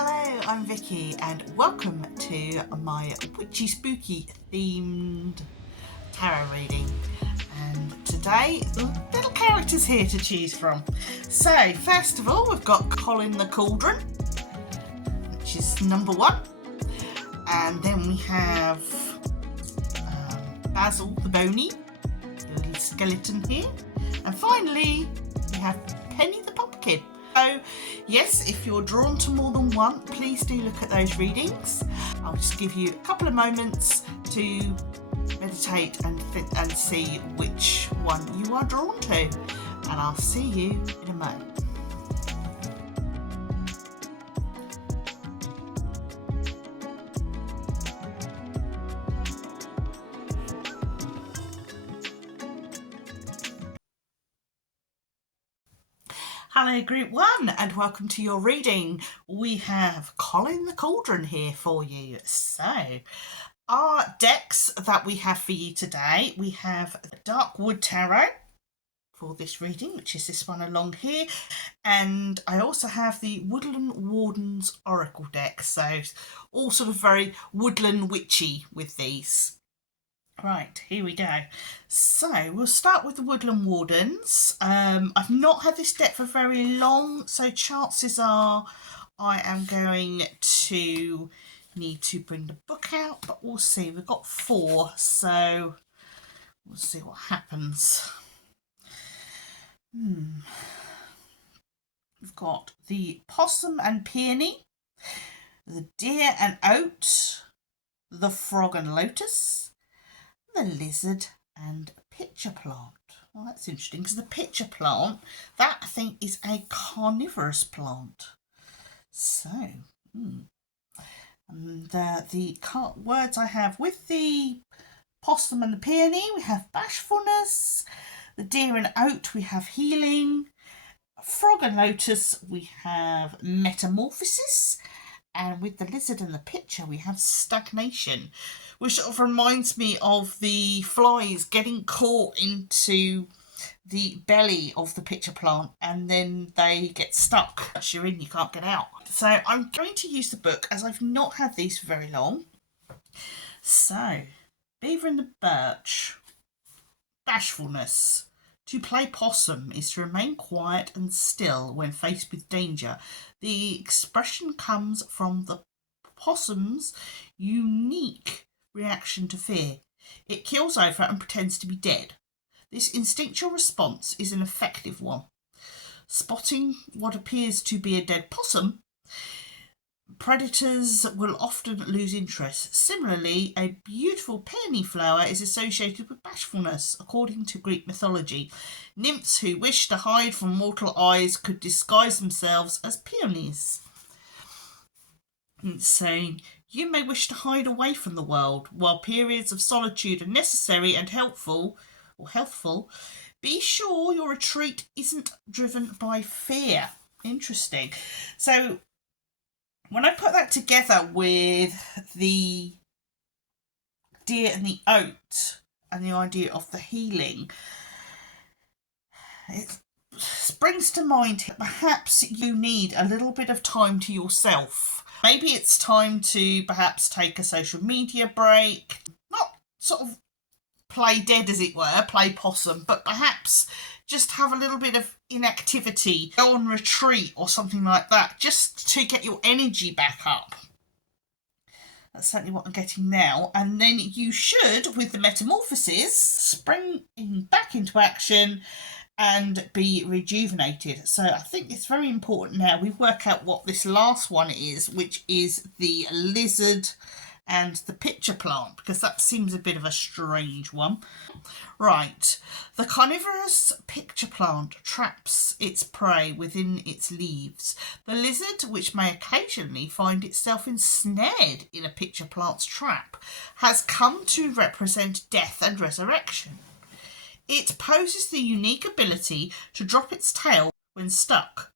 Hello, I'm Vicky and welcome to my witchy spooky themed tarot reading. And today, little characters here to choose from. So first of all, we've got Colin the Cauldron, which is number 1. And then we have Basil the Boney, the little skeleton here. And finally, we have Penny the Pumpkin. So yes, if you're drawn to more than one, please do look at those readings. I'll just give you a couple of moments to meditate and see which one you are drawn to. And I'll see you in a moment. Hello Group 1 and welcome to your reading. We have Colin the Cauldron here for you. So our decks that we have for you today, we have the Dark Wood Tarot for this reading, which is this one along here, and I also have the Woodland Warden's Oracle deck, so all sort of very woodland witchy with these. Right, here we go. So we'll start with the Woodland Wardens. I've not had this deck for very long, so chances are I am going to need to bring the book out, but we'll see. We've got 4, so we'll see what happens. We've got the Possum and Peony, the Deer and Oat, the Frog and Lotus, the Lizard and Pitcher Plant. Well, that's interesting because the pitcher plant, that I think is a carnivorous plant. So, and the words I have with the Possum and the Peony, we have bashfulness. The Deer and Oat, we have healing. Frog and Lotus, we have metamorphosis. And with the Lizard and the Pitcher, we have stagnation, which sort of reminds me of the flies getting caught into the belly of the pitcher plant and then they get stuck. Once you're in, you can't get out. So I'm going to use the book as I've not had these for very long. So, Beaver and the Birch. Bashfulness. To play possum is to remain quiet and still when faced with danger. The expression comes from the possum's unique reaction to fear. It kills over and pretends to be dead. This instinctual response is an effective one. Spotting what appears to be a dead possum, predators will often lose interest. Similarly, a beautiful peony flower is associated with bashfulness, according to Greek mythology. Nymphs who wish to hide from mortal eyes could disguise themselves as peonies. It's saying, you may wish to hide away from the world. While periods of solitude are necessary and healthful, be sure your retreat isn't driven by fear. Interesting. So, when I put that together with the Deer and the Oat and the idea of the healing, it springs to mind perhaps you need a little bit of time to yourself. Maybe it's time to perhaps take a social media break, not sort of play dead as it were, play possum, but perhaps just have a little bit of inactivity, go on retreat or something like that, just to get your energy back up. That's certainly what I'm getting now. And then you should, with the metamorphosis, spring back into action and be rejuvenated. So I think it's very important now we work out what this last one is, which is the Lizard and the Pitcher Plant, because that seems a bit of a strange one. Right, the carnivorous pitcher plant traps its prey within its leaves. The lizard, which may occasionally find itself ensnared in a pitcher plant's trap, has come to represent death and resurrection. It possesses the unique ability to drop its tail when stuck.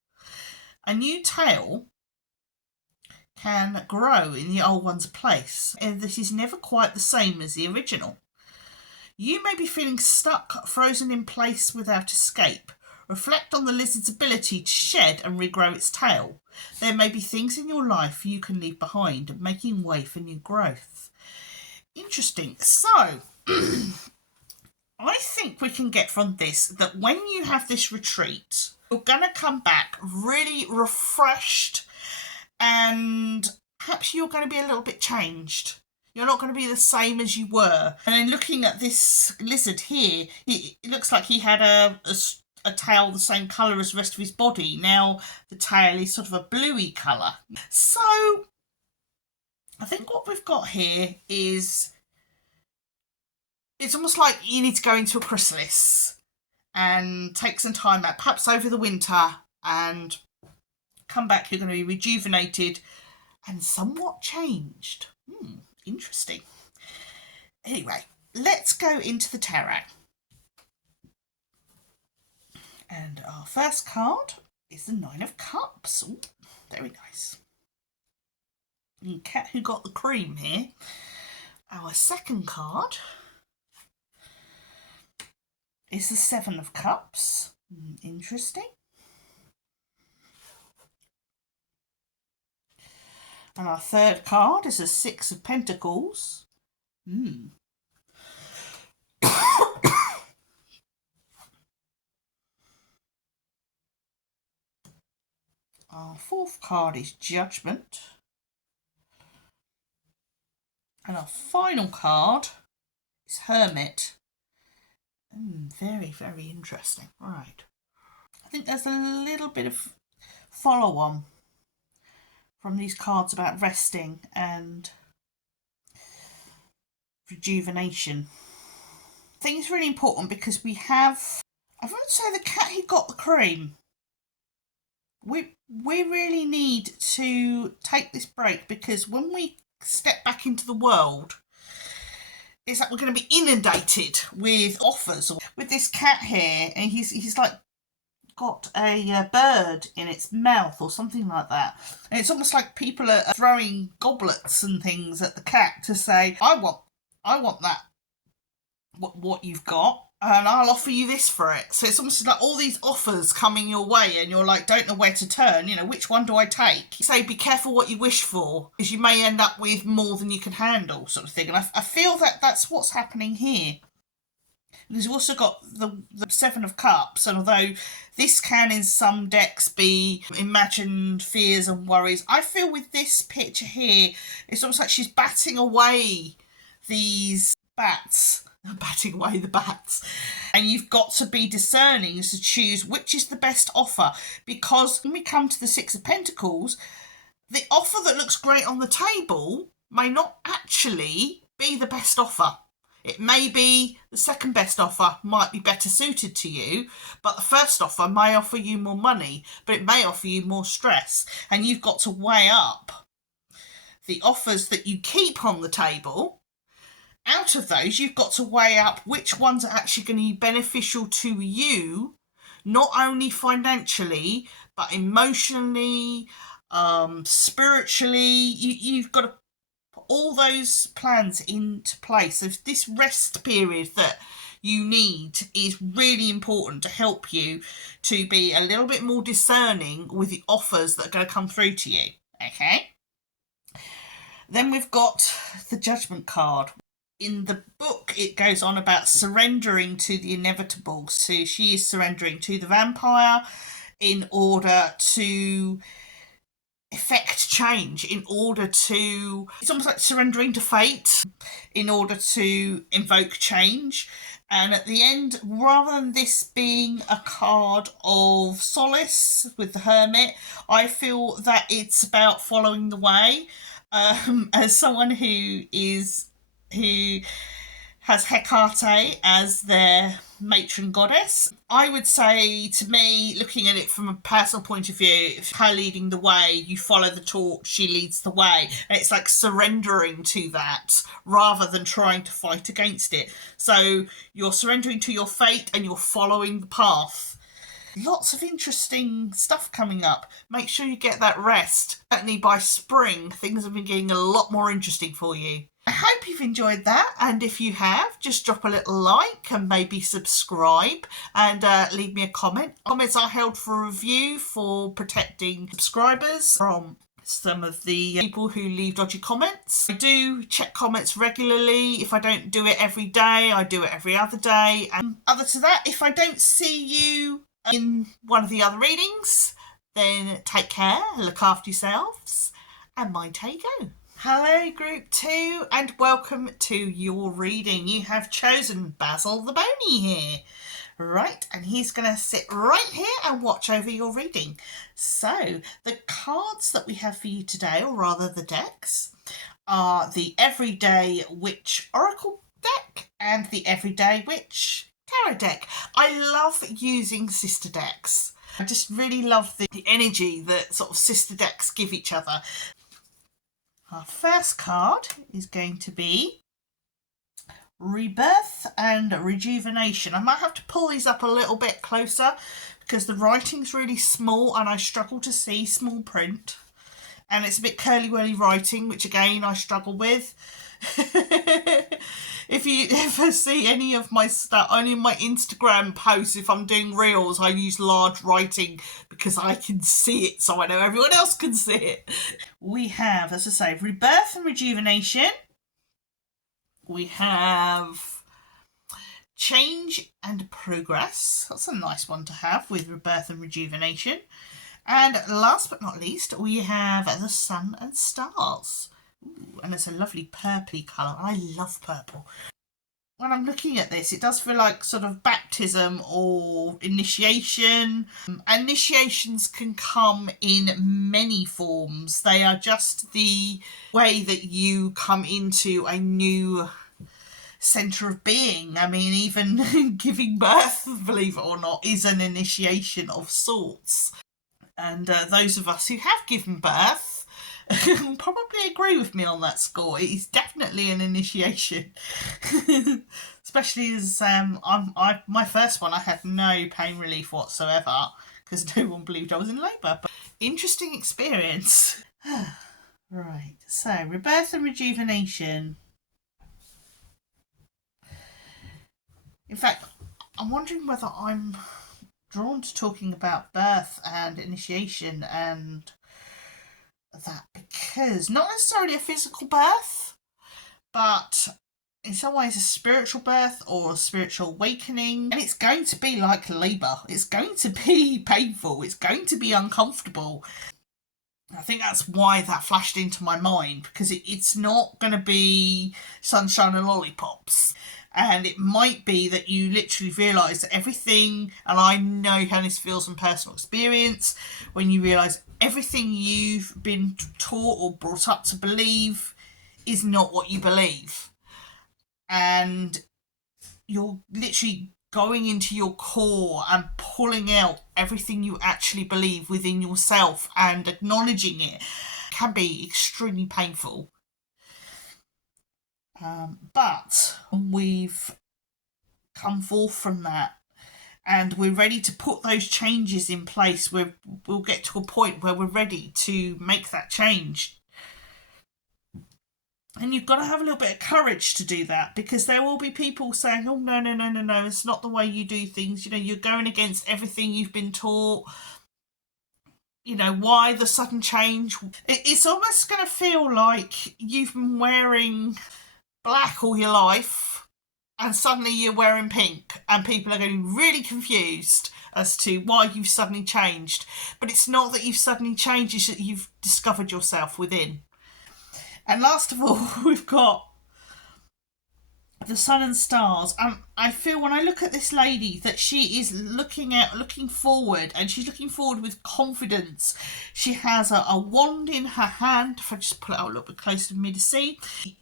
A new tail can grow in the old one's place, and this is never quite the same as the original. You may be feeling stuck, frozen in place without escape. Reflect on the lizard's ability to shed and regrow its tail. There may be things in your life you can leave behind, making way for new growth. Interesting. So, I think we can get from this that when you have this retreat, you're going to come back really refreshed, and perhaps you're going to be a little bit changed. You're not going to be the same as you were. And then looking at this lizard here, it looks like he had a tail the same colour as the rest of his body. Now the tail is sort of a bluey colour. So I think what we've got here is, it's almost like you need to go into a chrysalis and take some time out, perhaps over the winter, and come back. You're going to be rejuvenated and somewhat changed. Interesting. Anyway, let's go into the tarot. And our first card is the Nine of Cups. Ooh, very nice. Cat who got the cream here. Our second card is the Seven of Cups. Interesting. And our third card is a Six of Pentacles. Our fourth card is Judgment. And our final card is Hermit. Very, very interesting. Right. I think there's a little bit of follow-on from these cards about resting and rejuvenation. I think it's really important because we have, I would say, the cat who got the cream. We really need to take this break, because when we step back into the world, it's like we're going to be inundated with offers. With this cat here, and he's like got a bird in its mouth or something like that, and it's almost like people are throwing goblets and things at the cat to say, I want that, what you've got, and I'll offer you this for it. So it's almost like all these offers coming your way, and you're like, don't know where to turn. You know, which one do I take? Say, be careful what you wish for, because you may end up with more than you can handle, sort of thing. And I feel that that's what's happening here. Because you've also got the Seven of Cups, and although this can in some decks be imagined fears and worries, I feel with this picture here, it's almost like she's batting away these bats. Batting away the bats. And you've got to be discerning as to choose which is the best offer. Because when we come to the Six of Pentacles, the offer that looks great on the table may not actually be the best offer. It may be the second best offer might be better suited to you, but the first offer may offer you more money, but it may offer you more stress. And you've got to weigh up the offers that you keep on the table. Out of those, you've got to weigh up which ones are actually going to be beneficial to you, not only financially, but emotionally, spiritually. You've got to put all those plans into place. So this rest period that you need is really important to help you to be a little bit more discerning with the offers that are going to come through to you. Okay? Then we've got the Judgment card. In the book, it goes on about surrendering to the inevitable. So she is surrendering to the vampire in order to effect change, in order to, it's almost like surrendering to fate, in order to invoke change. And at the end, rather than this being a card of solace with the Hermit, I feel that it's about following the way. As someone who has Hecate as their matron goddess, I would say, to me, looking at it from a personal point of view, her leading the way, you follow the torch, she leads the way. And it's like surrendering to that rather than trying to fight against it. So you're surrendering to your fate and you're following the path. Lots of interesting stuff coming up. Make sure you get that rest. Certainly by spring, things have been getting a lot more interesting for you. I hope you've enjoyed that, and if you have, just drop a little like and maybe subscribe and leave me a comment. Comments are held for review for protecting subscribers from some of the people who leave dodgy comments. I do check comments regularly. If I don't do it every day, I do it every other day. And other to that, if I don't see you in one of the other readings, then take care, look after yourselves, and mind how you go. Hello Group 2 and welcome to your reading. You have chosen Basil the Boney here. Right, and he's going to sit right here and watch over your reading. So, the cards that we have for you today, or rather the decks, are the Everyday Witch Oracle deck and the Everyday Witch Tarot deck. I love using sister decks. I just really love the energy that sort of sister decks give each other. Our first card is going to be Rebirth and Rejuvenation. I might have to pull these up a little bit closer because the writing's really small and I struggle to see small print. And it's a bit curly-whirly writing, which again I struggle with. If you ever see any of my stuff, only my Instagram posts, if I'm doing reels, I use large writing because I can see it, so I know everyone else can see it. We have, as I say, Rebirth and Rejuvenation. We have Change and Progress. That's a nice one to have with Rebirth and Rejuvenation. And last but not least, we have the Sun and Stars. Ooh, and it's a lovely purpley colour. I love purple. When I'm looking at this, it does feel like sort of baptism or initiation. Initiations can come in many forms. They are just the way that you come into a new centre of being. I mean, even giving birth, believe it or not, is an initiation of sorts. And those of us who have given birth probably agree with me on that score. It is definitely an initiation. Especially as my first one, I had no pain relief whatsoever because no one believed I was in labour. But interesting experience. Right, so Rebirth and Rejuvenation. In fact, I'm wondering whether I'm drawn to talking about birth and initiation and that because not necessarily a physical birth, but in some ways a spiritual birth or a spiritual awakening. And it's going to be like labour. It's going to be painful. It's going to be uncomfortable. I think that's why that flashed into my mind, because it's not going to be sunshine and lollipops. And it might be that you literally realise that everything, and I know how this feels from personal experience, when you realise everything you've been taught or brought up to believe is not what you believe. And you're literally going into your core and pulling out everything you actually believe within yourself and acknowledging it can be extremely painful. But we've come forth from that and we're ready to put those changes in place. We'll get to a point where we're ready to make that change. And you've got to have a little bit of courage to do that, because there will be people saying, oh, no, it's not the way you do things. You know, you're going against everything you've been taught. You know, why the sudden change? It's almost going to feel like you've been wearing black all your life and suddenly you're wearing pink and people are getting really confused as to why you've suddenly changed. But it's not that you've suddenly changed, it's that you've discovered yourself within. And last of all, we've got the Sun and Stars. I feel when I look at this lady that she is looking forward, and she's looking forward with confidence. She has a wand in her hand. If I just pull it out a little bit closer for me to see.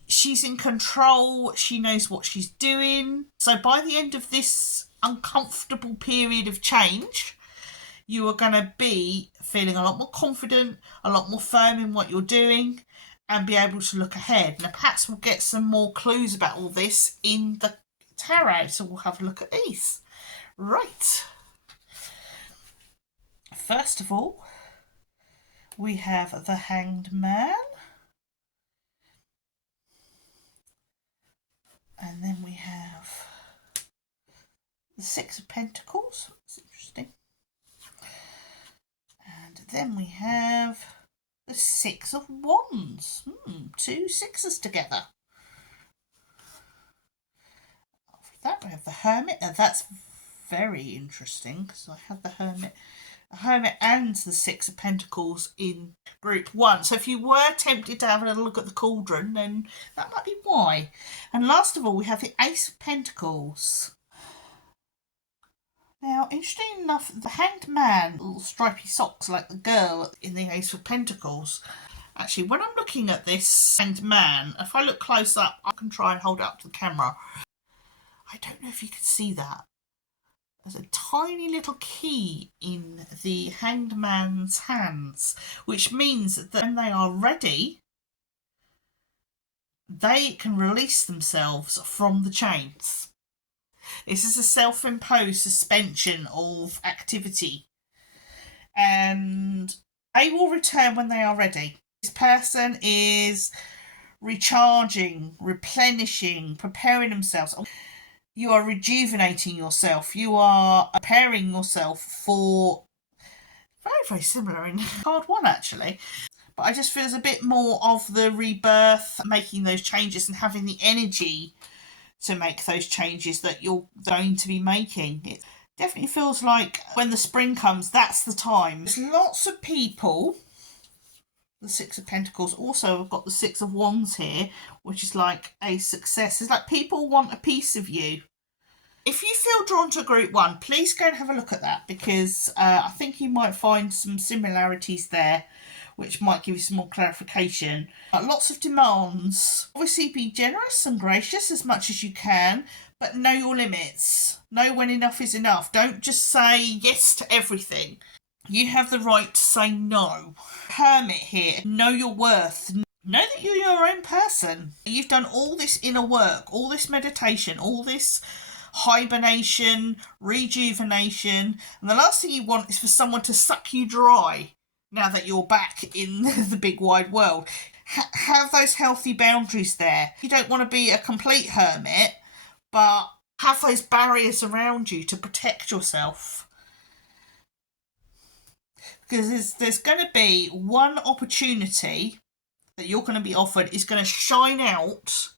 She's in control. She knows what she's doing. So by the end of this uncomfortable period of change, you are going to be feeling a lot more confident, a lot more firm in what you're doing, and be able to look ahead. Now, perhaps we'll get some more clues about all this in the tarot, so we'll have a look at these. Right. First of all, we have the Hanged Man. And then we have the Six of Pentacles. That's interesting. And then we have the Six of Wands. Two sixes together. After that, we have the Hermit. Now that's very interesting because I have the Hermit and the Six of Pentacles in group one. So if you were tempted to have a little look at the Cauldron, then that might be why. And last of all, we have the Ace of Pentacles. Now, interesting enough, the Hanged Man, little stripy socks like the girl in the Ace of Pentacles. Actually, when I'm looking at this Hanged Man, if I look close up, I can try and hold it up to the camera. I don't know if you can see that. There's a tiny little key in the Hanged Man's hands, which means that when they are ready, they can release themselves from the chains. This is a self-imposed suspension of activity, and they will return when they are ready. This person is recharging, replenishing, preparing themselves. You are rejuvenating yourself. You are preparing yourself for very, very similar in card one, actually. But I just feel there's a bit more of the rebirth, making those changes and having the energy to make those changes that you're going to be making. It definitely feels like when the spring comes, that's the time. There's lots of people. The Six of Pentacles. Also, I've got the Six of Wands here, which is like a success. It's like people want a piece of you. If you feel drawn to group one, please go and have a look at that, because I think you might find some similarities there, which might give you some more clarification. Lots of demands. Obviously, be generous and gracious as much as you can, but know your limits. Know when enough is enough. Don't just say yes to everything. You have the right to say no. Hermit here. Know your worth. Know that you're your own person. You've done all this inner work, all this meditation, all this hibernation, rejuvenation, and the last thing you want is for someone to suck you dry now that you're back in the big wide world. Have those healthy boundaries there. You don't want to be a complete hermit, but have those barriers around you to protect yourself. Because there's going to be one opportunity that you're going to be offered is going to shine out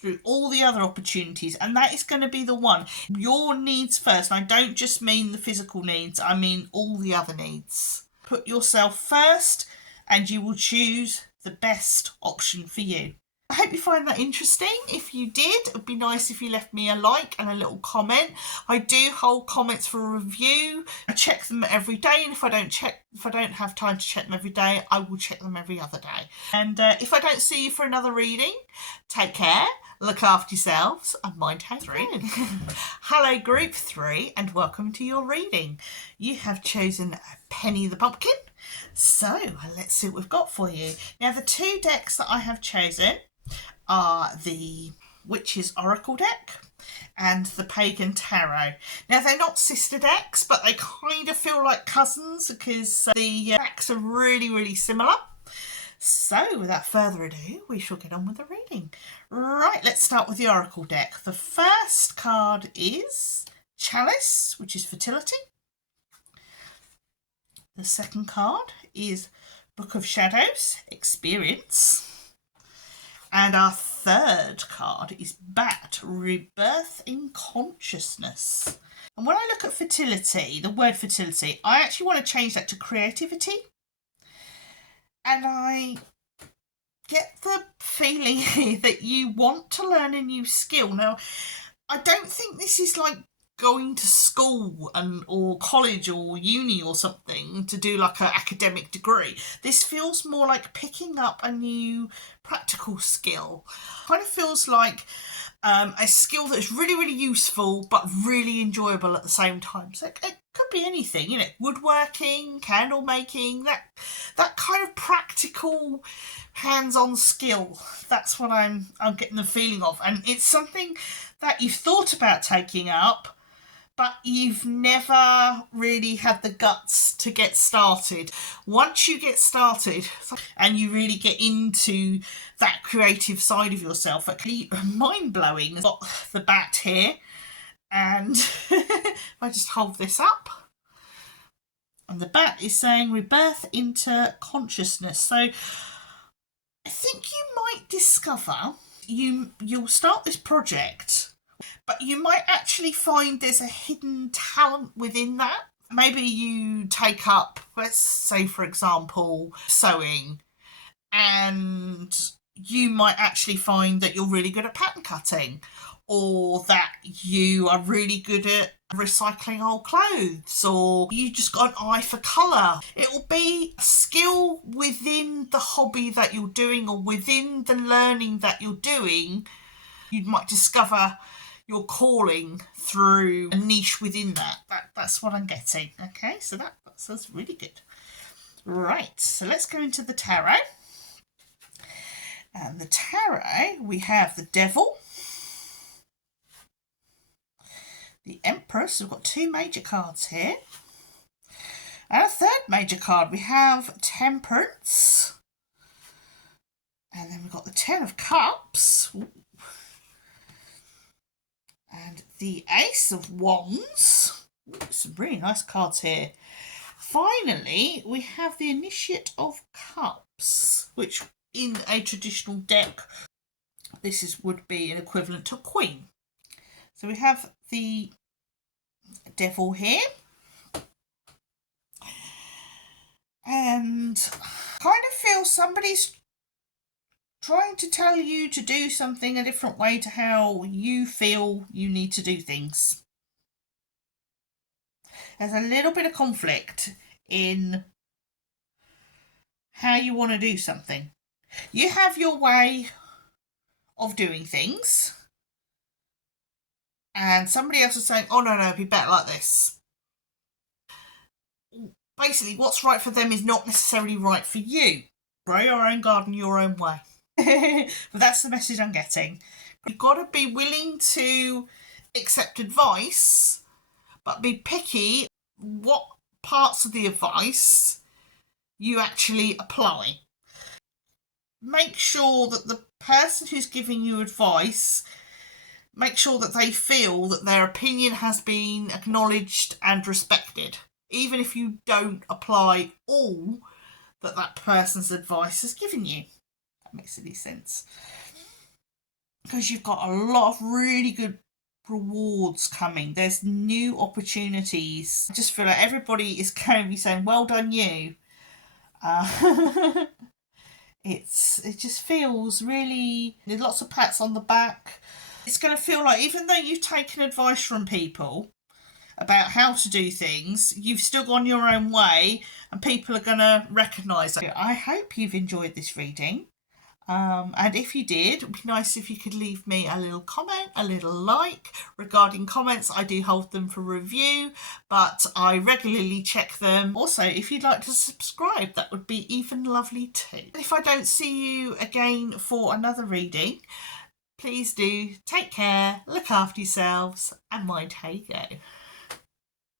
through all the other opportunities, and that is going to be the one. Your needs first, and I don't just mean the physical needs, I mean all the other needs. Put yourself first and you will choose the best option for you. I hope you find that interesting. If you did, it would be nice if you left me a like and a little comment. I do hold comments for a review. I check them every day, and if I don't have time to check them every day, I will check them every other day. And if I don't see you for another reading, take care, look after yourselves, and mind how you're doing. Hello, Group 3, and welcome to your reading. You have chosen Penny the Pumpkin. So let's see what we've got for you. Now, the two decks that I have chosen are the Witch's Oracle deck and the Pagan Tarot. Now, they're not sister decks, but they kind of feel like cousins because the decks are really, really similar. So, without further ado, we shall get on with the reading. Right, let's start with the Oracle deck. The first card is Chalice, which is fertility. The second card is Book of Shadows, experience. And our third card is Bat, rebirth in consciousness. And when I look at fertility, the word fertility, I actually want to change that to creativity. And I get the feeling that you want to learn a new skill. Now, I don't think this is like going to school or college or uni or something to do like an academic degree. This feels more like picking up a new practical skill. Kind of feels like a skill that's really, really useful but really enjoyable at the same time. So it could be anything, woodworking, candle making, that kind of practical hands-on skill. That's what I'm getting the feeling of, and it's something that you've thought about taking up, but you've never really had the guts to get started. Once you get started and you really get into that creative side of yourself, it can be mind-blowing. I've got the bat here, and if I just hold this up, and the bat is saying rebirth into consciousness. So I think you might discover you'll start this project, but you might actually find there's a hidden talent within that. Maybe you take up, let's say, for example, sewing, and you might actually find that you're really good at pattern cutting, or that you are really good at recycling old clothes, or you just got an eye for colour. It will be a skill within the hobby that you're doing, or within the learning that you're doing. You might discover your calling through a niche within that. That's what I'm getting. Okay, so that sounds really good. Right, so let's go into the tarot. And the tarot, we have the Devil, the Empress. We've got two major cards here. And a third major card, we have Temperance. And then we've got the Ten of Cups. Ooh. And the Ace of Wands. Ooh, some really nice cards here. Finally, we have the Initiate of Cups, which in a traditional deck, would be an equivalent to Queen. So we have the Devil here. And kind of feel somebody's trying to tell you to do something a different way to how you feel you need to do things. There's a little bit of conflict in how you want to do something. You have your way of doing things, and somebody else is saying, oh no, it'd be better like this. Basically, what's right for them is not necessarily right for you. Grow your own garden your own way. But that's the message I'm getting. You've got to be willing to accept advice, but be picky what parts of the advice you actually apply. Make sure that the person who's giving you advice, make sure that they feel that their opinion has been acknowledged and respected, even if you don't apply all that person's advice has given you. That makes any sense. Because you've got a lot of really good rewards coming. There's new opportunities. I just feel like everybody is going to be saying, well done you. It just feels really, there's lots of pats on the back. It's going to feel like, even though you've taken advice from people about how to do things, you've still gone your own way, and people are going to recognise it. I hope you've enjoyed this reading. And if you did, it would be nice if you could leave me a little comment, a little like. Regarding comments, I do hold them for review, but I regularly check them. Also, if you'd like to subscribe, that would be even lovely too. If I don't see you again for another reading, please do take care, look after yourselves, and mind how you go.